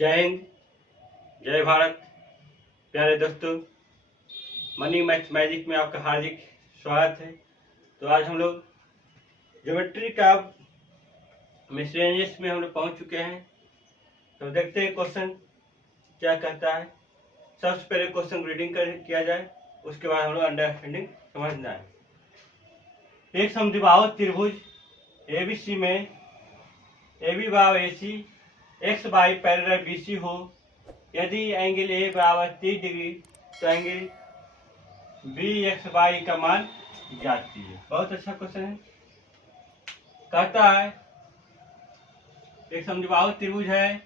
जय हिंद, जय भारत। प्यारे दोस्तों, मनी मैथ मैजिक में आपका हार्दिक स्वागत है। तो आज हम लोग ज्योमेट्री का मिसलेनियस में हम लोग पहुँच चुके हैं। तो देखते हैं क्वेश्चन क्या कहता है। सबसे पहले क्वेश्चन रीडिंग किया जाए, उसके बाद हम लोग अंडरस्टैंडिंग समझना है। एक समद्विबाहु त्रिभुज एबीसी में AB बराबर AC x by parallel BC हो, यदि एंगल A बराबर 30 डिग्री तो एंगल BX बाई का मान ज्ञात कीजिए। बहुत अच्छा क्वेश्चन है। कहता है एक समद्विबाहु त्रिभुज है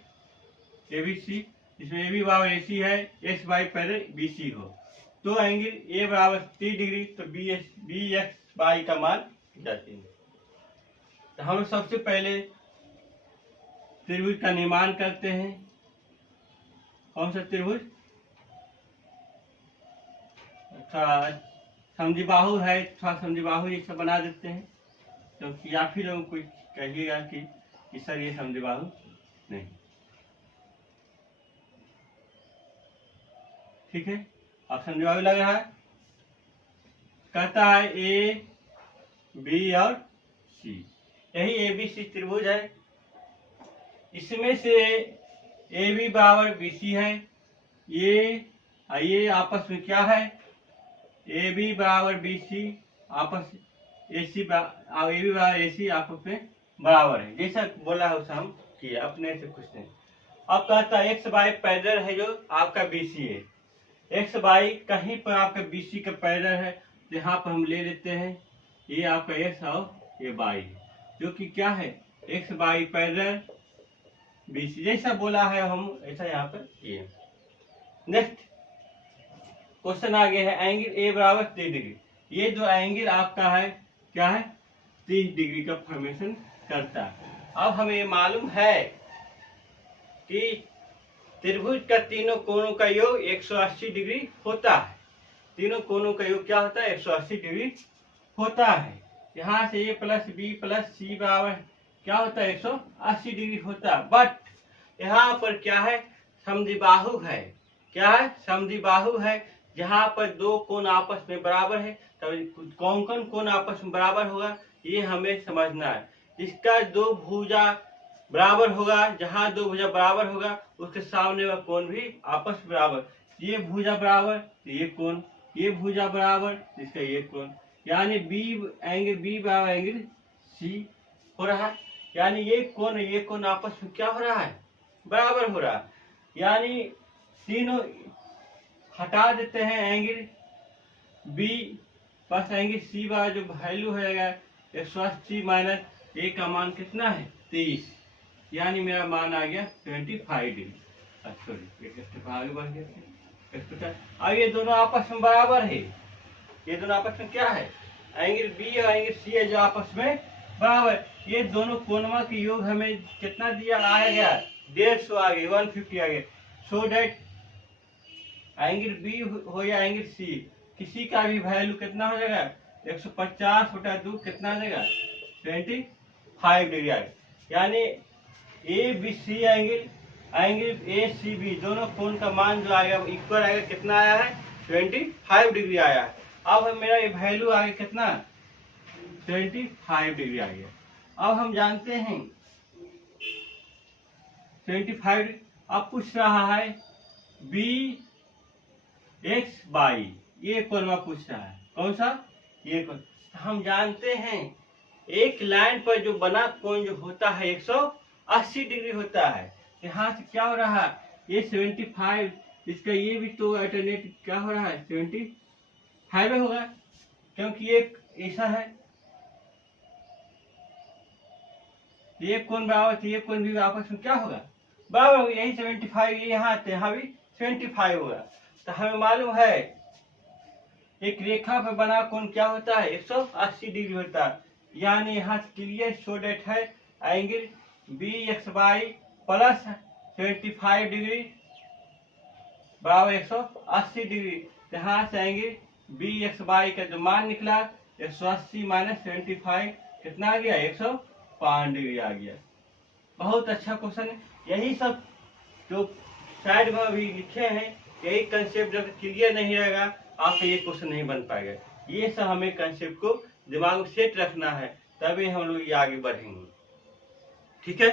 ABC, जिसमें AB बराबर AC है, एक्स बाई पैरेलल BC हो, तो एंगल A बराबर 30 डिग्री तो BX बाई का मान ज्ञात कीजिए। तो हम सबसे पहले त्रिभुज का निर्माण करते हैं। कौन सा त्रिभुज? अच्छा, समद्विबाहु है, थोड़ा समद्विबाहु जैसा बना देते हैं, क्योंकि आप ही लोगों को कहिएगा कि सर ये समद्विबाहु नहीं। ठीक है, अब समद्विबाहु लग रहा है। कहता है A, B और C, यही ABC त्रिभुज है। इसमें से AB बराबर BC है, ये आपस में क्या है? AB बराबर BC आपस AB बराबर AC आपस में बराबर है। जैसा बोला है उसे हम किए, अपने से कुछ नहीं। अब कहता है एक्स बाई पैरेलल है जो आपका BC है, एक्स बाई कहीं पर आपका BC का पैरेलल है, तो यहाँ पर हम ले लेते हैं ये आपका एक्स और ये बाई है, जो कि क्या है? X by parallel BC। जैसा बोला है हम ऐसा यहाँ पर किए। नेक्स्ट क्वेश्चन आगे है, एंगल A बराबर 30 डिग्री। ये जो एंगल आपका है क्या है? 30 डिग्री का फॉर्मेशन करता है। अब हमें मालूम है कि त्रिभुज का तीनों कोणों का योग 180 डिग्री होता है। तीनों कोणों का योग क्या होता है? 180 डिग्री होता है। यहाँ से A plus B plus C बराबर क्या होता है? 180 डिग्री होता है। बट यहाँ पर क्या है? समद्विबाहु है। क्या है? समद्विबाहु है। जहाँ पर दो कोण आपस में बराबर है, तब कौन कोण आपस में बराबर होगा ये हमें समझना है। इसका दो भुजा बराबर होगा, जहाँ दो भुजा बराबर होगा उसके सामने का कोण भी आपस में बराबर। ये भुजा बराबर, ये कोण, ये भुजा बराबर, इसका ये कोण, यानी एंगल B बराबर एंगल C हो रहा है। यानी ये कोण आपस में क्या हो रहा है? बराबर हो रहा है। यानी तीनों हटा देते हैं, angle B plus angle C बराबर जो वैल्यू है 180 माइनस A का मान कितना है? 30, यानी मेरा मान आ गया 25 डिग्री। सॉरी, आगे बढ़ गया। अब ये दोनों आपस में बराबर है। ये दोनों आपस में क्या है? एंगल B और एंगल C है जो आपस में बराबर। ये दोनों कोणों के योग हमें कितना दिया आ गया? 150 आ गया, 150 आ गया। सो डेट एंगल B हो या एंगल C, किसी का भी वैल्यू कितना हो जाएगा? 150 बटा 2 कितना आ जाएगा? 25 डिग्री आ गया। यानी ABC एंगल ACB दोनों कोण का मान जो आएगा इक्वल आएगा। कितना आया है? 25 डिग्री आया है। अब मेरा ये वैल्यू आ गया कितना? 25 डिग्री आ गया। अब हम जानते हैं 25। अब पूछ रहा है BX बाई, ये कोण पूछ रहा है। कौन सा? ये कोण। हम जानते हैं एक लाइन पर जो बना कोण जो होता है 180 डिग्री होता है। यहाँ से क्या हो रहा है? ये 75, इसका ये भी तो अल्टरनेट क्या हो रहा है? 75 होगा, क्योंकि ये ऐसा है, ये कोण बराबर तो ये कोण भी आपस में क्या होगा? बराबर होगा। यही 75, ये यहाँ भी 75 होगा। तो हमें मालूम है एक रेखा पर बना कोण क्या होता है? 180 डिग्री होता है। यानी यहाँ क्लियर शो डेट है angle BX by plus 75 degree बराबर 180 डिग्री। यहाँ से एंगल BX बाई का जो मान निकला 180 माइनस 75 कितना आ गया? 105 डिग्री आ गया। बहुत अच्छा क्वेश्चन है। यही सब तो साइड में अभी लिखे हैं, यही कंसेप्ट जब क्लियर नहीं रहेगा आपका ये क्वेश्चन नहीं बन पाएगा। ये सब हमें कंसेप्ट को दिमाग में सेट रखना है, तभी हम लोग ये आगे बढ़ेंगे। ठीक है,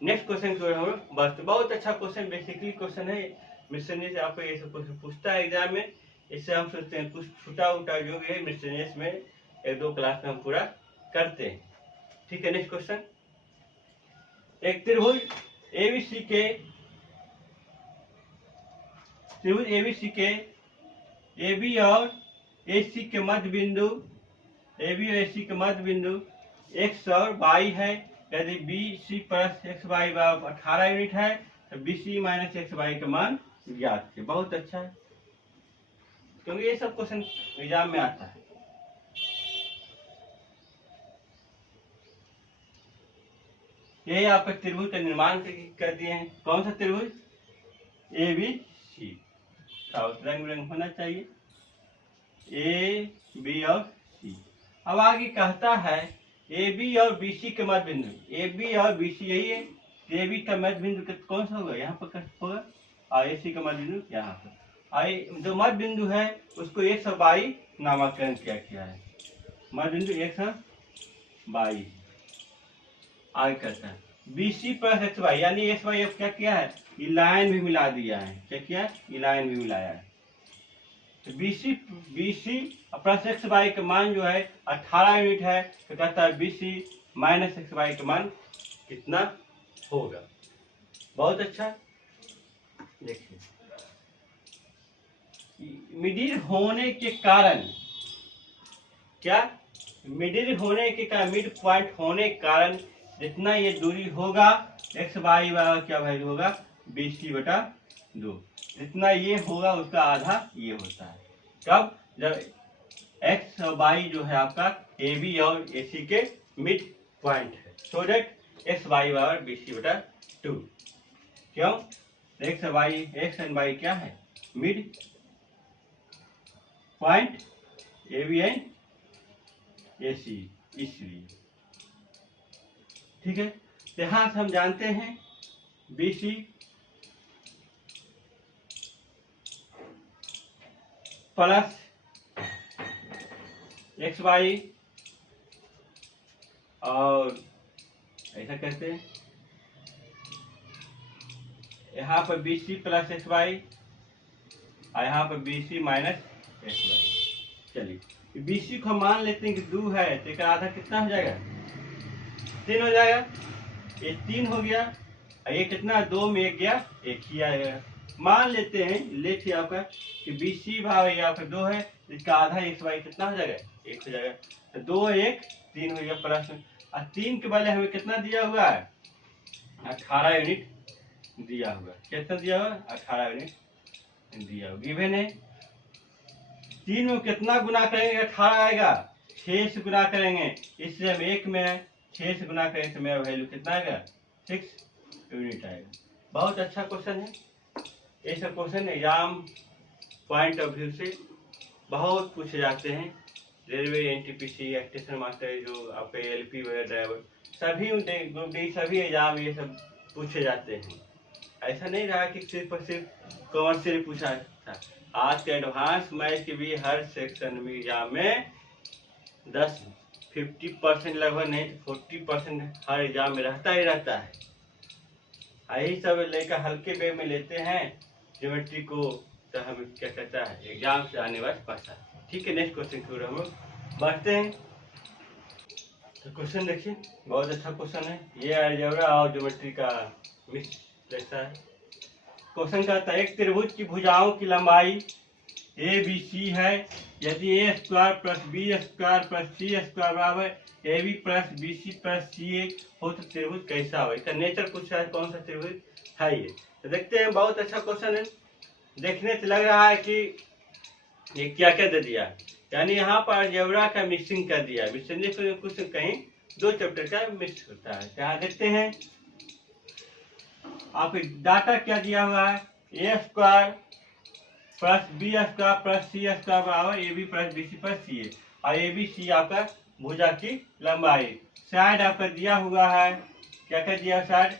नेक्स्ट क्वेश्चन की ओर हम लोग बढ़ते। बहुत अच्छा क्वेश्चन, बेसिकली क्वेश्चन है, मिसलेनियस आपको ये सब क्वेश्चन पूछता है एग्जाम में। इससे हम सोचते हैं कुछ छूटा उटा जो भी है मिसलेनियस में 1-2 क्लास में हम पूरा करते हैं। ठीक है, नेक्स्ट क्वेश्चन। एक त्रिभुज एबीसी के AB और AC के मध्य बिंदु AB और AC के मध्य बिंदु x और y है। यदि BC प्लस XY 18 यूनिट है तो BC माइनस XY का मान ज्ञात है। बहुत अच्छा है, क्योंकि ये सब क्वेश्चन एग्जाम में आता है। यही आपका त्रिभुज का निर्माण कर दिए हैं। कौन सा त्रिभुज? ABC। रंग रंग होना चाहिए, A, B और C। अब आगे कहता है AB और BC के मध्य बिंदु, AB और BC यही है। AB का मध्य बिंदु कौन सा होगा? यहाँ पर होगा, और AC का मध्य बिंदु यहाँ पर। जो मध्य बिंदु है उसको x और y नामकरण किया है। मध्य बिंदु x और y। आगे करता है BC प्लस XY, यानी XY अब क्या किया है? लाइन भी मिला दिया है। क्या किया? लाइन भी मिलाया है। तो BC प्लस XY का मान जो है 18 यूनिट है, तो कहता है BC माइनस XY का मान कितना होगा। बहुत अच्छा। देखिए, मिडिल होने के कारण, क्या मिडिल होने के कारण, मिड पॉइंट होने के कारण जितना ये दूरी होगा XY क्या वैल्यू होगा? BC/2। जितना ये होगा उसका आधा ये होता है। कब? जब x और y जो है आपका AB और AC के मिड पॉइंट है, सो दैट XY बराबर BC/2। क्यों? x एंड y क्या है? Mid point AB and AC, इसलिए। ठीक है, यहाँ से हम जानते हैं BC प्लस XY, और ऐसा कहते हैं यहाँ पर BC प्लस XY और यहाँ पर BC माइनस XY। चलिए, BC को मान लेते हैं कि 2 है, तो इसका आधा कितना हो जाएगा? 3 हो जाएगा। ये 3 हो गया, और ये कितना? 2 में 1 गया, 1 ही आएगा। मान लेते हैं, लेट आपका कि BC भाव यहाँ पर 2 है, इसका आधा XY कितना हो जाएगा? 1 हो जाएगा। तो 2 1 3 हो गया प्लस में, और 3 के बदले हमें कितना दिया हुआ है? 18 यूनिट दिया हुआ। कितना दिया हुआ? 18 यूनिट दिया हुआ। गिवन है। 3 में कितना गुना करेंगे? 18 आएगा। 6 से गुना करेंगे, इससे हम 1 में 6 से गुना करेंगे तो मेरा वैल्यू कितना आएगा? 6 यूनिट आएगा। बहुत अच्छा क्वेश्चन है। ये सब question exam point of view से बहुत पूछे जाते हैं। रेलवे, NTPC, स्टेशन मास्टर, जो आपके LP वगैरह ड्राइवर, सभी ग्रुप डी सभी एग्जाम ये सब पूछे जाते हैं। ऐसा नहीं रहा कि सिर्फ और सिर्फ कॉमर्शियल पूछा था। आज के एडवांस मैथ के भी हर सेक्शन में एग्जाम में 50% लगभग नहीं तो 40% हर एग्जाम में रहता ही रहता है। यही सब लेकर हल्के वे में लेते हैं ज्योमेट्री को, तो हम क्या कहता है एग्जाम से आने वाले पता। ठीक है, नेक्स्ट क्वेश्चन की ओर हम लोग बढ़ते हैं। तो क्वेश्चन देखिए, बहुत अच्छा क्वेश्चन है। ये अलजेब्रा और ज्योमेट्री का मिक्स जैसा है। क्वेश्चन कहता है एक त्रिभुज की भुजाओं की लंबाई ABC है। यदि A² plus B² plus C² बराबर AB plus BC plus CA हो तो त्रिभुज कैसा हो? इसका नेचर पूछा है, कौन सा त्रिभुज है ये। तो देखते हैं, बहुत अच्छा क्वेश्चन है। देखने से लग रहा है कि ये क्या क्या दे दिया, यानी यहाँ पर अलजेब्रा का मिक्सिंग कर दिया। मिक्सिंग कुछ कहीं 2 चैप्टर का मिक्स होता है। यहाँ देखते हैं आपको डाटा क्या दिया हुआ है? A² plus B² plus C² बराबर AB plus BC plus CA, और ABC आपका भुजा की लंबाई। साइड आपका दिया हुआ है, क्या क्या दिया साइड?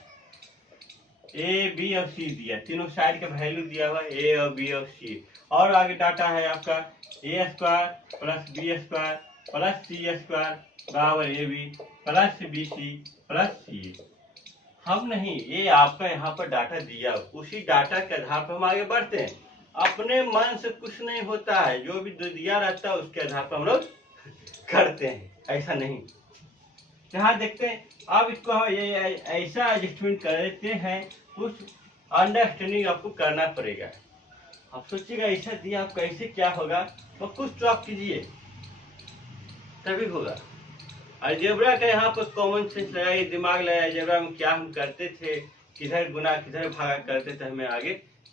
ए बी और सी दिया, तीनों साइड का वैल्यू दिया हुआ ए और बी और सी। और आगे डाटा है आपका a square plus b square plus c square बराबर a b plus b c plus c. हम नहीं, ये आपका यहाँ पर डाटा दिया, उसी डाटा के आधार पर हम आगे बढ़ते हैं। अपने मन से कुछ नहीं होता है, जो भी दिया रहता है उसके आधार पर हम लोग करते हैं, ऐसा नहीं। यहाँ देखते हैं, अब इसको हम ये ऐसा एडजस्टमेंट करते हैं, कुछ अंडरस्टैंडिंग आपको करना पड़ेगा। आप सोचिएगा ऐसा दिया आप कैसे क्या होगा, तो कुछ तो आप कीजिए तभी होगा। अलजेब्रा का यहाँ पर कॉमन सेंस लगाइए, दिमाग लगाइए। अलजेब्रा में क्या हम करते थे, किधर गुना किधर भागा करते थे, हमें आगे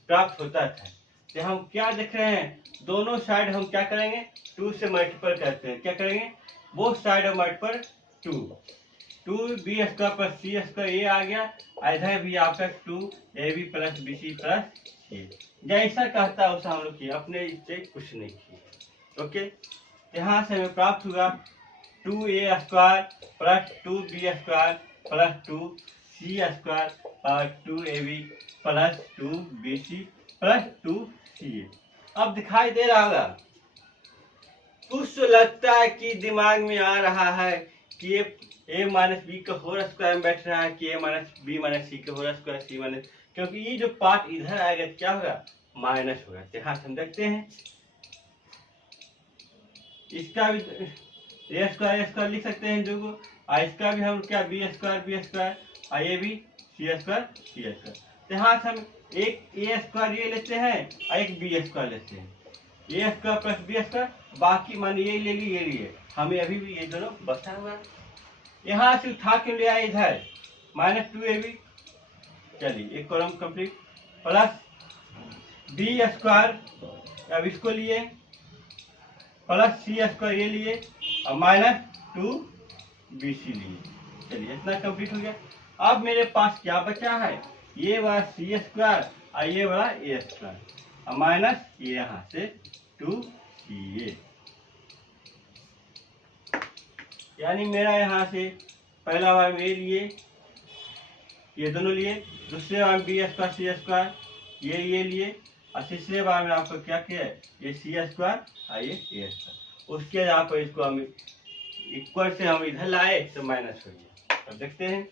प्राप्त होता था। तो हम क्या देख रहे हैं, दोनों साइड हम क्या करेंगे, 2 से मल्टीपल करते हैं। क्या करेंगे, both side of multiple 2 b square plus c square, ये आ गया। इधर भी आपका 2 a b plus b c plus c. जैसा कहता है वैसा हम लोग किए, अपने इससे कुछ नहीं किए। ओके, यहाँ से हमें प्राप्त हुआ 2a square plus 2b square plus 2c square और 2ab plus 2bc plus 2ca। अब दिखाई दे रहा होगा, कुछ लगता है कि दिमाग में आ रहा है कि ये a माइनस बी का होल स्क्वायर में बैठ रहा है कि a minus B minus c का होल स्क्वायर सी माइनस, क्योंकि ये जो पार्ट इधर आएगा क्या होगा, माइनस होगा। यहाँ से हम देखते हैं, इसका भी ए स्क्वायर लिख सकते हैं जो को, और इसका भी हम क्या बी स्क्वायर और ये भी सी स्क्वायर। यहाँ से हम एक ए स्क्वायर ये लेते हैं और एक बी स्क्वायर लेते हैं, ए स्क्वायर प्लस बी स्क्वायर, बाकी मान ये ले लिए ये लिए, हमें अभी भी ये दोनों बचा हुआ। यहाँ से उठा के ले आए इधर -2ab, चलिए एक column complete, plus b square, अब इसको लिए प्लस सी स्क्वायर ये लिए और -2bc लिए। चलिए इतना कंप्लीट हो गया। अब मेरे पास क्या बचा है, ये वाला सी स्क्वायर और ये वाला ए स्क्वायर और माइनस ये यहाँ से 2ca, यानी मेरा यहाँ से पहला बार में ये लिए, ये दोनों लिए, दूसरे बार में बी स्क्वायर सी स्क्वायर ये लिए, और तीसरे बार में आपको क्या किया है, ये सी स्क्वायर और ये ए स्क्वायर। उसके यहाँ पर इसको हम इक्वल से हम इधर लाए तो माइनस हो गया। अब देखते हैं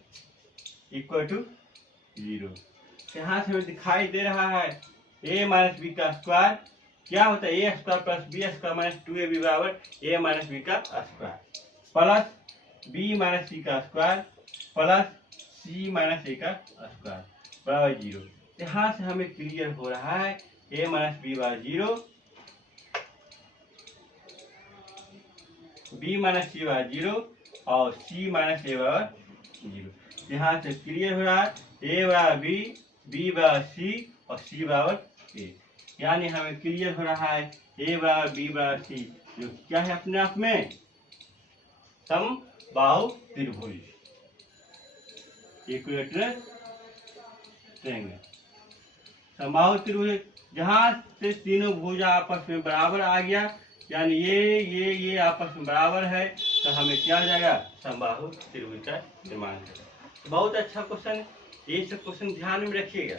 इक्वल टू 0, यहाँ से हमें दिखाई दे रहा है a माइनस बी का स्क्वायर क्या होता है, a square plus b square minus 2ab बराबर ए माइनस बी का square plus b minus c का square plus c minus a का स्क्वायर बराबर 0। यहाँ से हमें क्लियर हो रहा है a माइनस बी बराबर 0, b माइनस सी बराबर 0 और c माइनस ए बराबर 0। यहाँ से क्लियर हो रहा है a बराबर b, b बराबर c और c बराबर a, यानी हमें क्लियर हो रहा है a बराबर b बराबर c, जो क्या है अपने आप में समबाहु त्रिभुज, इक्विलैटरल ट्रायंगल, समबाहु त्रिभुज। जहाँ से तीनों भुजा आपस में बराबर आ गया, यानी ये आपस में बराबर है, तो हमें क्या हो जाएगा, समबाहु त्रिभुज का निर्माण करेगा। बहुत अच्छा क्वेश्चन, ये सब क्वेश्चन ध्यान में रखिएगा,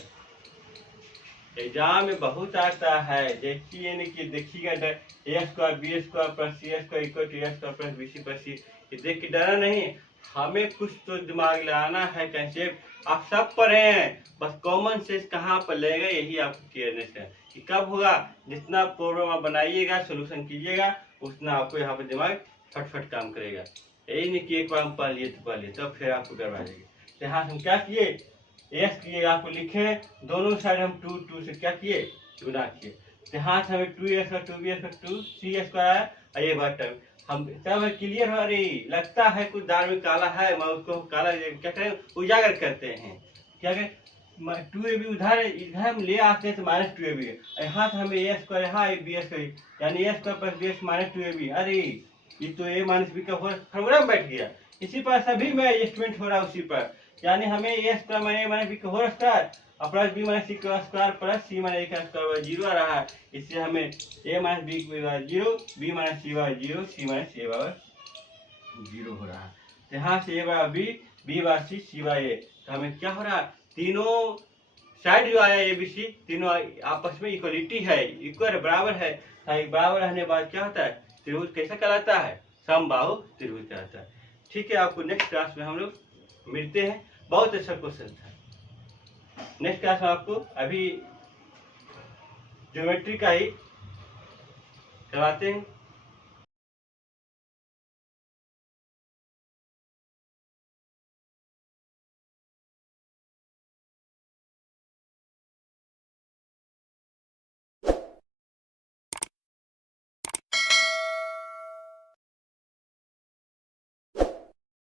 एग्जाम में बहुत आता है। देखिए नहीं कि देखिएगा a square b square plus c square equal to a square plus b c plus c, ये देख के डरा नहीं, हमें कुछ तो दिमाग लगाना है। कैसे आप सब पढ़े हैं, बस कॉमन सेंस कहाँ पर लगेगा यही आपको क्लियरनेस है कि कब होगा। जितना प्रॉब्लम आप बनाइएगा सोल्यूशन कीजिएगा, उतना आपको यहाँ पर दिमाग फटफट काम करेगा। यही नहीं कि एक बार हम पढ़ लिए तो पढ़ लिए, तब फिर आपको गड़बड़ा जाएगा। तो यहाँ से हम क्या किए, एस किए, आपको लिखे, दोनों साइड हम 2 से क्या किए, गुना किए। तो यहाँ से हमें 2a square 2b square 2c square और ये बात हम सब क्लियर हो रही। लगता है कुछ दाल में काला है, मैं उसको काला क्या करें, उजागर करते हैं। क्या करें, 2ab इधर हम ले आते हैं तो -2ab, यहाँ से हमें a स्क्वायर, यहाँ b स्क्वायर, यानी a square plus b minus 2ab। अरे ये तो a माइनस बी का फॉर्मूला में बैठ गया। इसी पर सभी में एडजस्टमेंट हो रहा है उसी पर, यानी हमें ए स्क्वायर माइनस माइनस बी का होल स्क्वायर और प्लस बी माइनस सी का square plus c minus a का स्क्वायर 0 आ रहा है। इससे हमें ए माइनस बी बराबर 0, बी माइनस सी बराबर 0, सी माइनस ए बराबर 0 हो रहा है। तो यहाँ से ए बराबर बी, बी बराबर सी, सी बराबर ए, तो हमें क्या हो रहा है, तीनों साइड जो आया ABC तीनों आपस में इक्वलिटी है, इक्वल बराबर है। बराबर रहने के बाद क्या होता है, त्रिभुज कैसा कहलाता है, समबाहु त्रिभुज कहलाता है। ठीक है, आपको नेक्स्ट क्लास में हम लोग मिलते हैं। बहुत अच्छा क्वेश्चन था। नेक्स्ट क्लास में आपको अभी ज्योमेट्री का ही करवाते हैं।